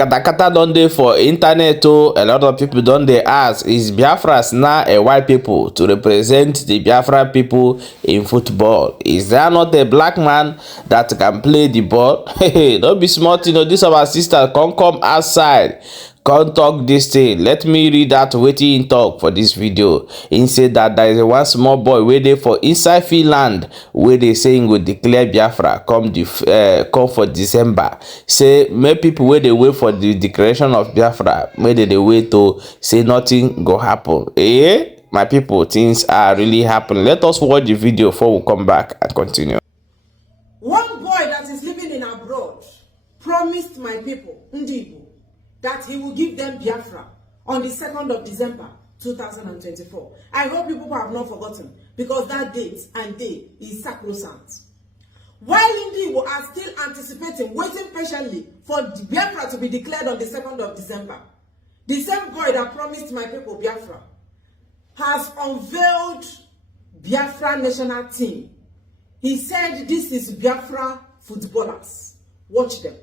Katakata don dey for internet o. A lot of people don dey ask, is Biafras now a white people to represent the Biafra people in football? Is there not a black man that can play the ball? Hey, don't be smart, you know. This our sister come outside, come talk this thing. Let me read out wetin he talk for this video. He said that there is one small boy wey dey for inside Finland wey dey say he go declare Biafra come for December. Say make people wey dey wait for the declaration of Biafra, make they wait to say nothing go happen. My people, things are really happening. Let us watch the video before we come back and continue. One boy that is living in abroad promised my people, Ndibo, that he will give them Biafra on the 2nd of December 2024. I hope people have not forgotten, because that date and day is sacrosanct. While Ndibo are still anticipating, waiting patiently for Biafra to be declared on the 2nd of December, the same boy that promised my people Biafra has unveiled Biafra national team. He said this is Biafra footballers. Watch them.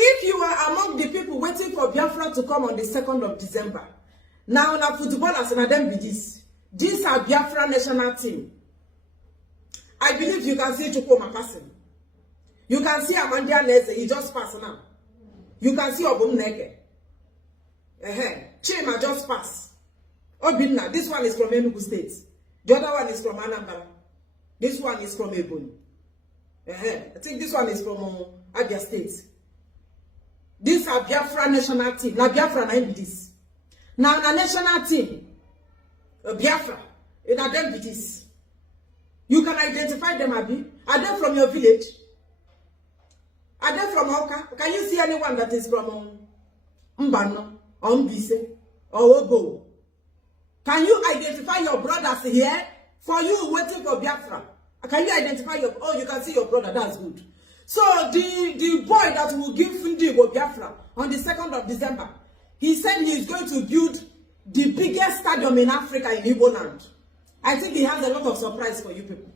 If you are among the people waiting for Biafra to come on the 2nd of December, now footballers and them be this. These are Biafra national team. I believe you can see Chukwu passing. You can see Amandia Neze, he just passed now. You can see Obum Neke. Chima just passed. Obinna, this one is from Enugu State. The other one is from Anambra. This one is from Ebonyi. I think this one is from Abia State. These are Biafra national team. Now Biafra na be this. Now the national team, Biafra, in them be this. You can identify them, Abi. Are they from your village? Are they from Oka? Can you see anyone that is from Mbano, or Mbise, or Ogo? Can you identify your brothers here? For you waiting for Biafra, can you identify your? Oh, you can see your brother. That's good. So the boy that will give Ndibo Biafra on the 2nd of December, he said he is going to build the biggest stadium in Africa in Igbo land. I think he has a lot of surprise for you people.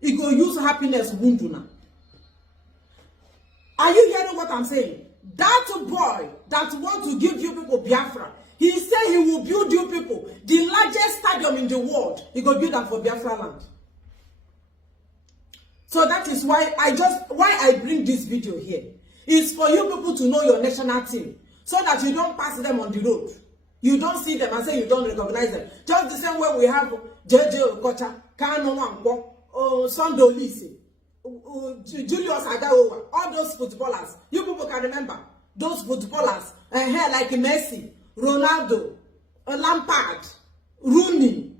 He will use happiness Wunduna. Are you hearing what I'm saying? That boy that wants to give you people Biafra, he said he will build you people the largest stadium in the world. He will build that for Biafra land. So that is why I bring this video here. It's for you people to know your national team, so that you don't pass them on the road. You don't see them and say you don't recognize them. Just the same way we have JJ Okocha, Kano Wangbo, Sondo Lisi, Julius Adaowa, all those footballers. You people can remember those footballers, like Messi, Ronaldo, Lampard, Rooney,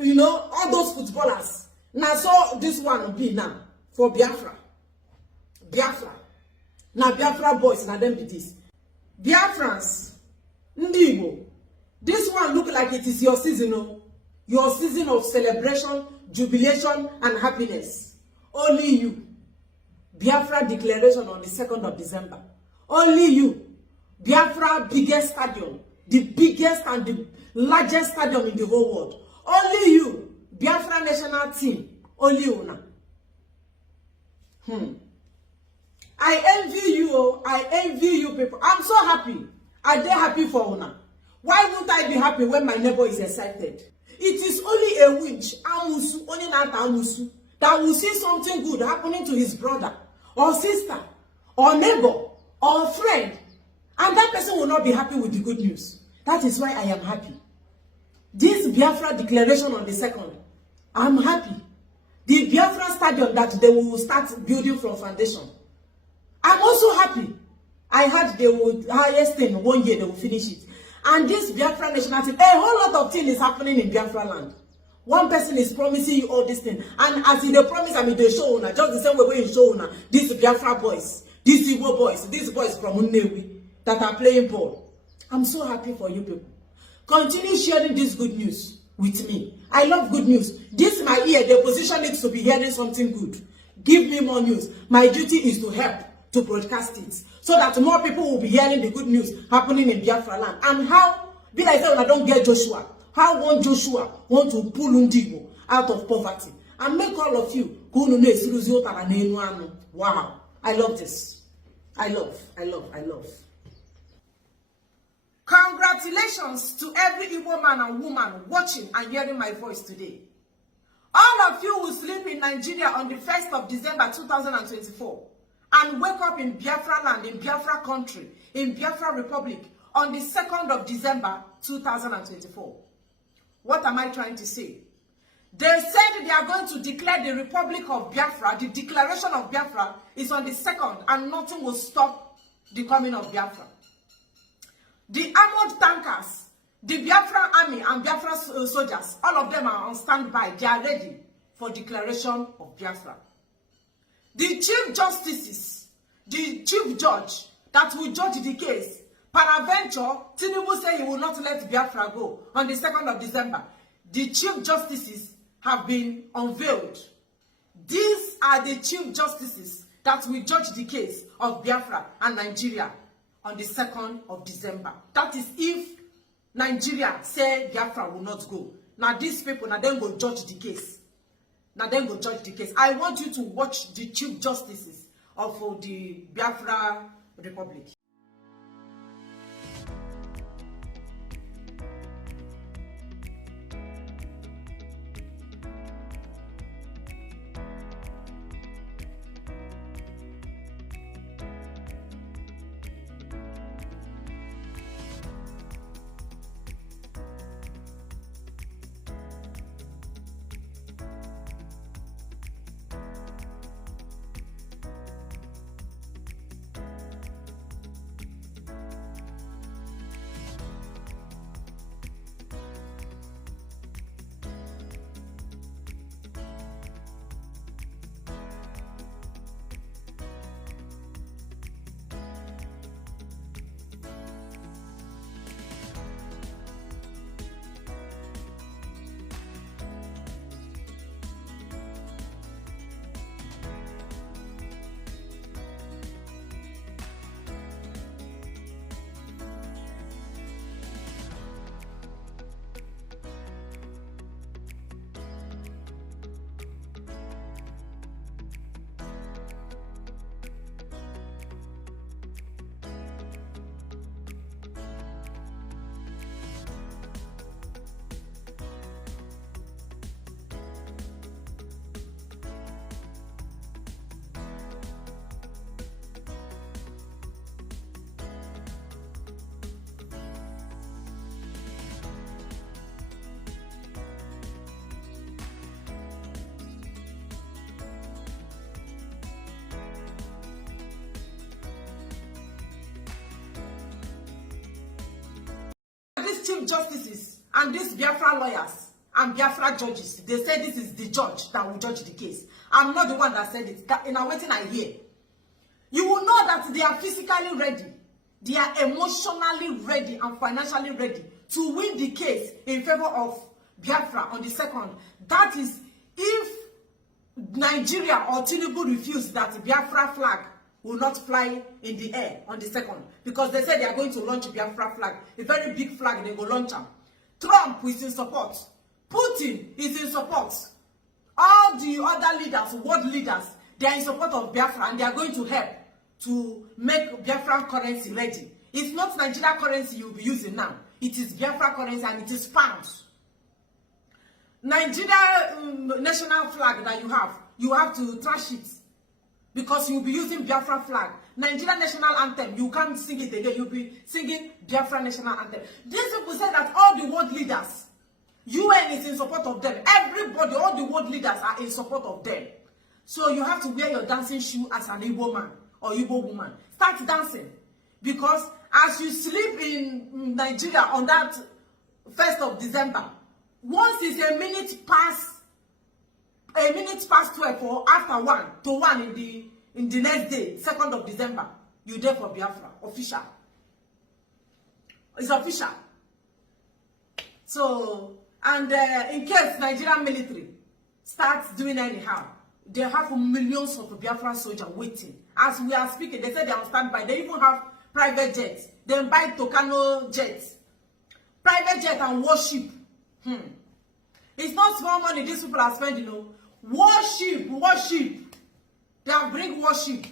you know, all those footballers. Now, so this one will be now for Biafra. Biafra. Now, Biafra boys, now them be this. Biafrans, Ndibo, this one look like it is your season, no? Your season of celebration, jubilation, and happiness. Only you. Biafra declaration on the 2nd of December. Only you. Biafra biggest stadium. The biggest and the largest stadium in the whole world. Only you. Biafra national team, only una. I envy you, I envy you people. I'm so happy. Are they happy for una? Why won't I be happy when my neighbor is excited? It is only a witch, Amusu, only not Amusu, that will see something good happening to his brother, or sister, or neighbor, or friend, and that person will not be happy with the good news. That is why I am happy. This Biafra declaration on the 2nd, I'm happy. The Biafra stadium that they will start building from foundation, I'm also happy. I heard they would highest thing 1 year they will finish it. And this Biafra national team, a whole lot of things is happening in Biafra land. One person is promising you all this thing, and as they promise, I mean they show una just the same way you show una these Biafra boys, these Igbo boys, these boys from Unewi that are playing ball. I'm so happy for you people. Continue sharing this good news with me. I love good news. This my ear, the opposition needs to be hearing something good. Give me more news. My duty is to help to broadcast it so that more people will be hearing the good news happening in Biafra land. And how, be like when I don't get Joshua, how one Joshua want to pull Undigo out of poverty and make all of you wow, I love this. I love. Congratulations to every Igbo man and woman watching and hearing my voice today. All of you will sleep in Nigeria on the 1st of December 2024 and wake up in Biafra land, in Biafra country, in Biafra Republic on the 2nd of December 2024. What am I trying to say? They said they are going to declare the Republic of Biafra. The declaration of Biafra is on the 2nd and nothing will stop the coming of Biafra. The armored tankers, the Biafra army and Biafra soldiers, all of them are on standby. They are ready for declaration of Biafra. The chief justices, the chief judge that will judge the case, peradventure, Tinubu said he will not let Biafra go on the 2nd of December. The chief justices have been unveiled. These are the chief justices that will judge the case of Biafra and Nigeria on the 2nd of December. That is if Nigeria say Biafra will not go. Now these people, now then go judge the case. I want you to watch the chief justices of the Biafra Republic. Chief justices and these Biafra lawyers and Biafra judges, they say this is the judge that will judge the case. I'm not the one that said it. In a waiting I hear. You will know that they are physically ready, they are emotionally ready and financially ready to win the case in favor of Biafra on the 2nd. That is if Nigeria or Tinubu refuse that Biafra flag will not fly in the air on the 2nd, because they said they are going to launch Biafra flag, a very big flag. They go launch them. Trump is in support. Putin is in support. All the other leaders, world leaders, they are in support of Biafra, and they are going to help to make Biafra currency ready. It's not Nigeria currency you'll be using now. It is Biafra currency, and it is pounds. Nigeria national flag that you have to trash it, because you'll be using Biafra flag. Nigeria national anthem, you can't sing it again. You'll be singing Biafra national anthem. These people say that all the world leaders, UN is in support of them. Everybody, all the world leaders are in support of them. So you have to wear your dancing shoe as an Igbo man or Igbo woman. Start dancing. Because as you sleep in Nigeria on that 1st of December, once it's a minute past 12 or after 1 to 1 in the next day, 2nd of December, you're there for Biafra. Official. It's official. So And in case Nigerian military starts doing anyhow, they have millions of Biafra soldiers waiting. As we are speaking, they say they are on standby. They even have private jets. They buy Tucano jets. Private jet and warship. It's not small money these people are spending, you know. Warship. They have bring warship.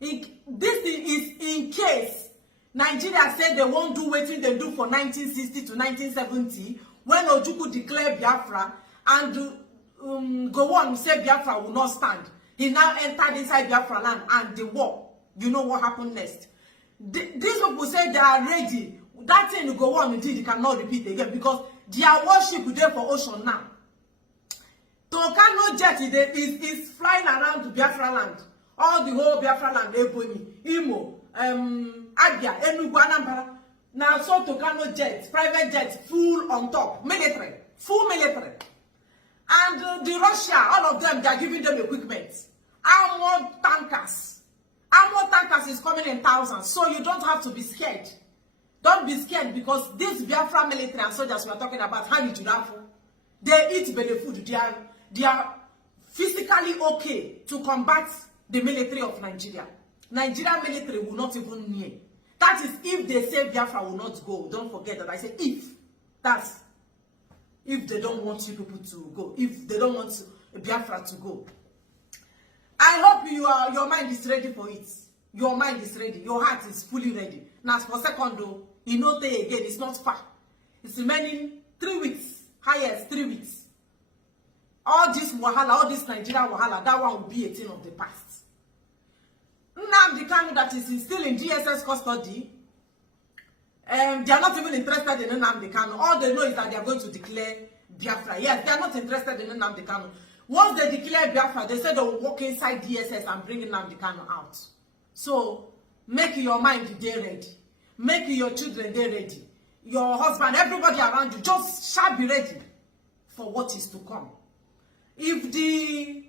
This is in case Nigeria said they won't do what they do for 1960 to 1970 when Ojukwu declared Biafra and go on say Biafra will not stand. He now entered inside Biafra land and the war. You know what happened next. These people say they are ready. That thing go on until they cannot repeat again because their warship is there for ocean now. Tucano jet is flying around Biafra land. All the whole Biafra land, Ebonyi, Imo, Abia, Enugu, Anambra. Now so Tucano jets, private jets, full on top, military, full military. And the Russia, all of them, they are giving them equipment. Armored tankers. Armored tankers is coming in thousands, so you don't have to be scared. Don't be scared because this Biafra military and soldiers we are talking about, how you do that for? They eat better food. They are physically okay to combat the military of Nigeria. Nigerian military will not even near. That is if they say Biafra will not go. Don't forget that I say if. That's if they don't want you people to go. If they don't want Biafra to go. I hope your mind is ready for it. Your mind is ready. Your heart is fully ready. Now for second though, you know again, it's not far. It's remaining 3 weeks. Highest 3 weeks. All this wahala, all this Nigeria wahala, that one will be a thing of the past. Nnamdi Kanu that is still in DSS custody, they are not even interested in Nnamdi Kanu. All they know is that they are going to declare Biafra. Yes, they are not interested in Nnamdi Kanu. Once they declare Biafra, they say they will walk inside DSS and bring Nnamdi Kanu out. So, make your mind get ready. Make your children get ready. Your husband, everybody around you, just shall be ready for what is to come. If they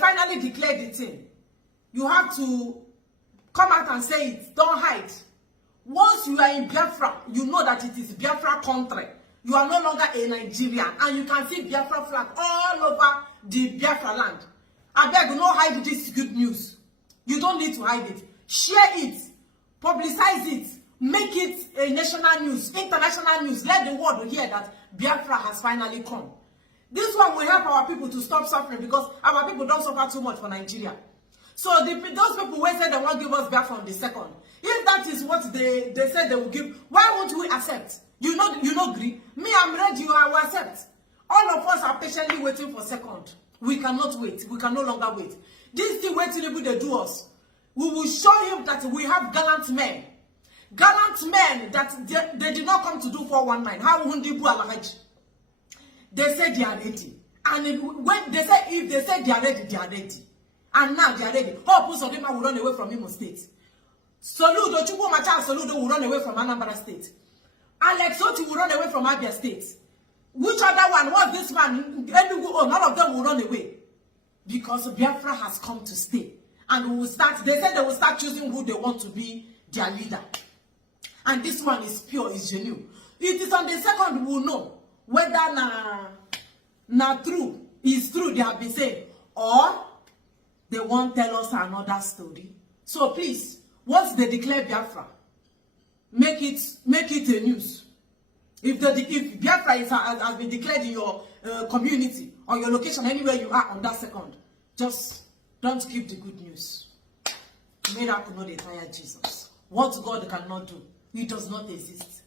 finally declare the thing, you have to come out and say it. Don't hide. Once you are in Biafra, you know that it is Biafra country. You are no longer a Nigerian. And you can see Biafra flag all over the Biafra land. I beg, no hide this good news. You don't need to hide it. Share it. Publicize it. Make it a national news, international news. Let the world hear that Biafra has finally come. This one will help our people to stop suffering because our people don't suffer too much for Nigeria. So those people who say they won't give us Biafra on the second, if that is what they said they will give, why won't we accept? You know, agree. Me, I'm ready. I will accept. All of us are patiently waiting for second. We cannot wait. We can no longer wait. This thing waiting till they do us. We will show him that we have gallant men. Gallant men that they did not come to do 419. How would they do Alhaji? They said they are ready. And when they say if they say they are ready, they are ready. And now they are ready. Hope Uzodinma will run away from Imo State. Soludo Chukwumacha Soludo will run away from Anambra State. Alex Oti will run away from Abia State. Which other one? What this man? None of them will run away. Because Biafra has come to stay. And we will start, they said they will start choosing who they want to be their leader. And this one is pure, is genuine. It is on the second we will know whether true is true they have been saying, or they won't tell us another story. So please, once they declare Biafra, make it a news. If Biafra has been declared in your community or your location, anywhere you are on that second, just don't keep the good news. Miracle not entire Jesus. What God cannot do, it does not exist.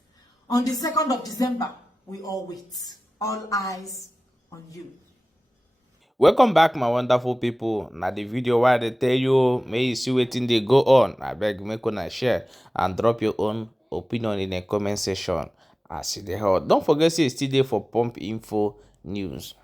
On the 2nd of December, we all wait. All eyes on you. Welcome back, my wonderful people. Now the video where they tell you, may you see wetin dey go on. I beg make una share and drop your own opinion in the comment section. As you dey heard, don't forget say it's still there for Pump Info News.